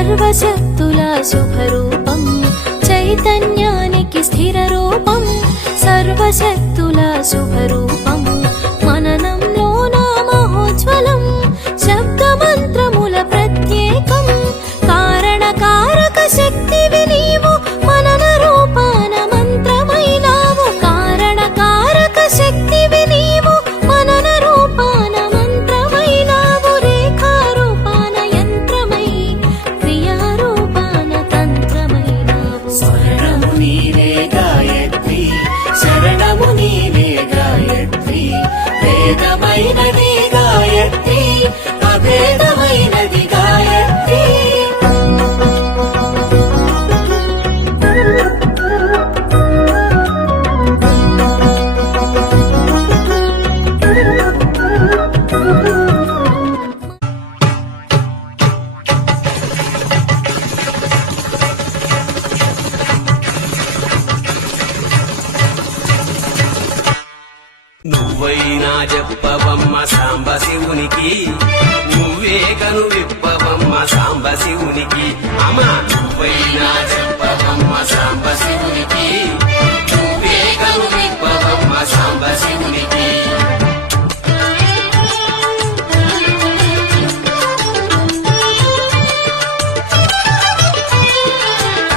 సర్వశక్తుల శుభరూపం చైతన్యానికి స్థిర రూపం సర్వశక్తుల శుభరూపం మననంలోన మహోజ్వలం శబ్దమంత్రముల ప్రత్యేకం కారణకారక శక్తివి నీవు మనన రూపాన మంత్రమైనావు కారణకారక శక్తివి నీవు మనన రూపాన మంత్రమైనావు రేఖారూపాన యంత్రమై క్రియారూపాన తంత్రమైనావు శరణము నీవే గాయత్రి శరణము నీవే గాయత్రి వేదమైనది గాయత్రి అభేదమైనది గాయత్రి నువ్వైనా చెప్పవమ్మ సాంబ శివునికి నువ్వే కను విప్పవమ్మ సాంబ శివునికి అమ్మ నువ్వైనా చెప్పవమ్మ సాంబ శివునికి నువ్వే కను విప్పవమ్మ సాంబ శివునికి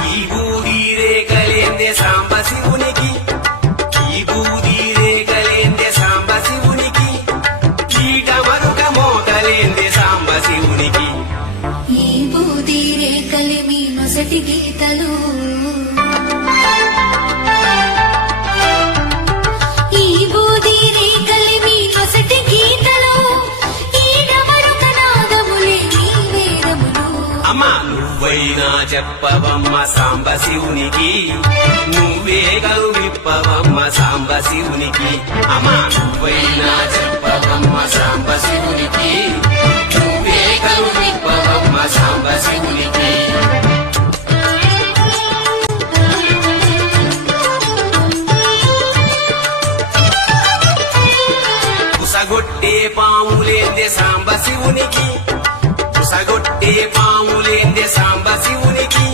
ఈ బూది రేఖలేందే సాంబ శివునికి ఈ బూది రేఖలేందే సాంబ శివునికి చీట మరుక మోతలేందే సాంబ శివునికి ఈ బూది రేఖలి మీ నొసటి గీతలు ఈ బూది రేఖలి మీ నొసటి గీతలు ఈ డమరుక నాదములే నీ వేదములు అమ్మ నువ్వైనా చెప్పవమ్మ సాంబ శివునికి నువ్వే గలు విప్పవమ్మ సాంబ శివునికి అమ్మ నువ్వైనా చెప్పవమ్మ సాంబ శివునికి నువ్వే గలు విప్పవమ్మ సాంబ శివునికి ఉసగొట్టే పాములేందే సాంబ శివునికి ఉసగొట్టే పాములేందే సాంబ శివునికి